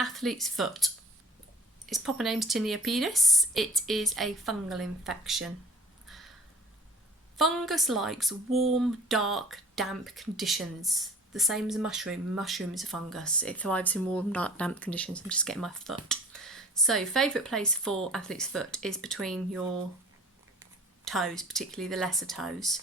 athlete's foot. Its proper name's tinea pedis. It is a fungal infection. Fungus likes warm, dark, damp conditions. The same as a mushroom. Mushroom is a fungus. It thrives in warm, dark, damp conditions. I'm just getting my foot. So, favourite place for athlete's foot is between your toes, particularly the lesser toes.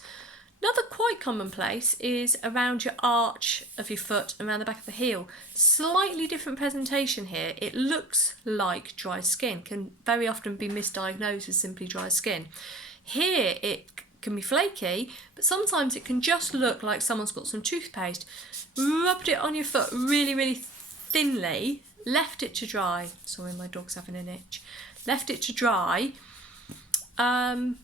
Another quite common place is around your arch of your foot, around the back of the heel. Slightly different presentation here. It looks like dry skin, can very often be misdiagnosed as simply dry skin. Here it can be flaky, but sometimes it can just look like someone's got some toothpaste, rubbed it on your foot really, really thinly, left it to dry. Sorry, my dog's having an itch. Left it to dry, and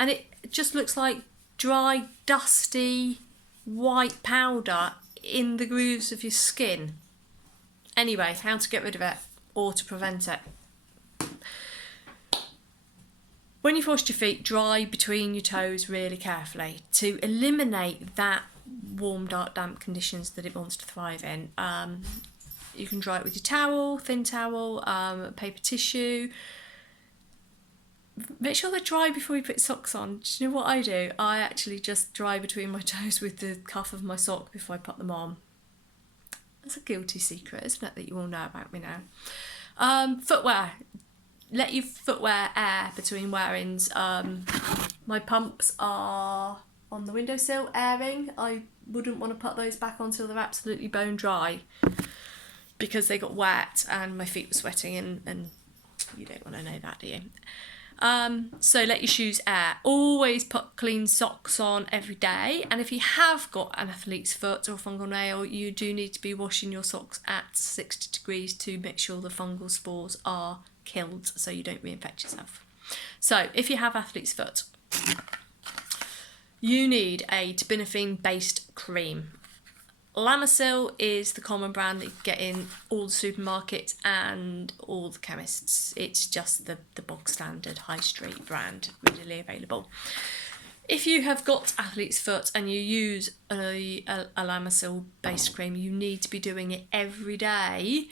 it just looks like dry, dusty, white powder in the grooves of your skin. Anyway, how to get rid of it or to prevent it. When you've washed your feet, dry between your toes really carefully to eliminate that warm, dark, damp conditions that it wants to thrive in. You can dry it with your towel, thin towel, paper tissue. Make sure they're dry before you put socks on. Do you know what I do? I actually just dry between my toes with the cuff of my sock before I put them on. That's a guilty secret, isn't it, that you all know about me now? Footwear. Let your footwear air between wearings. My pumps are on the windowsill airing. I wouldn't want to put those back on until they're absolutely bone dry because they got wet and my feet were sweating, and you don't want to know that, do you? So let your shoes air. Always put clean socks on every day, and if you have got an athlete's foot or a fungal nail, you do need to be washing your socks at 60 degrees to make sure the fungal spores are killed so you don't reinfect yourself. So if you have athlete's foot, you need a terbinafine based cream. Lamisil is the common brand that you get in all the supermarkets and all the chemists. It's just the bog standard high street brand, readily available. If you have got athlete's foot and you use a Lamisil based cream, you need to be doing it every day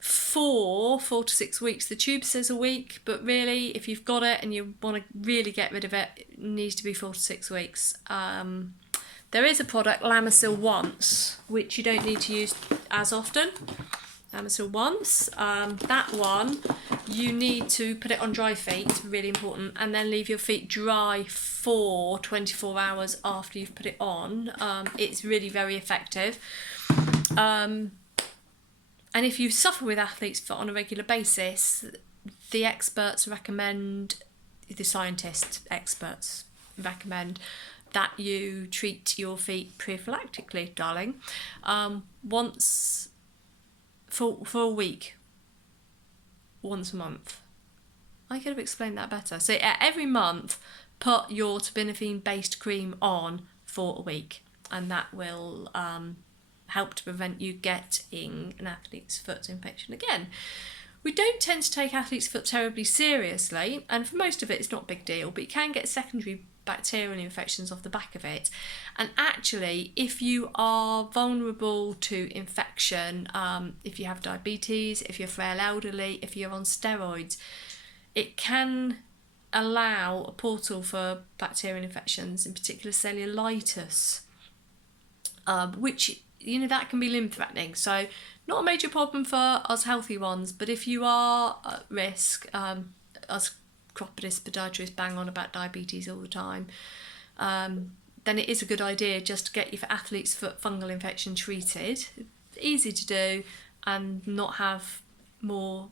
for 4 to 6 weeks. The tube says a week, but really if you've got it and you want to really get rid of it, it needs to be 4 to 6 weeks. There is a product, Lamisil Once, which you don't need to use as often. Lamisil Once, that one, you need to put it on dry feet, really important, and then leave your feet dry for 24 hours after you've put it on. It's really very effective. And if you suffer with athlete's foot on a regular basis, the experts recommend, the scientists, experts recommend that you treat your feet prophylactically, darling, once for a week, once a month. I could have explained that better. So every month, put your terbinafine based cream on for a week, and that will help to prevent you getting an athlete's foot infection again. We don't tend to take athlete's foot terribly seriously, and for most of it it's not a big deal, but you can get secondary bacterial infections off the back of it. And actually, if you are vulnerable to infection, if you have diabetes, if you're frail elderly, if you're on steroids, it can allow a portal for bacterial infections, in particular cellulitis, which, you know, that can be limb threatening. So not a major problem for us healthy ones, but if you are at risk, us chiropodists, podiatrists bang on about diabetes all the time, then it is a good idea just to get your athlete's foot fungal infection treated. Easy to do and not have more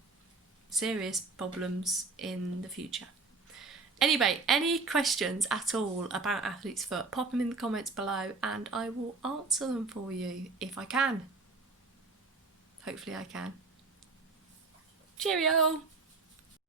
serious problems in the future. Anyway, any questions at all about athlete's foot, pop them in the comments below and I will answer them for you if I can. Hopefully I can. Cheerio!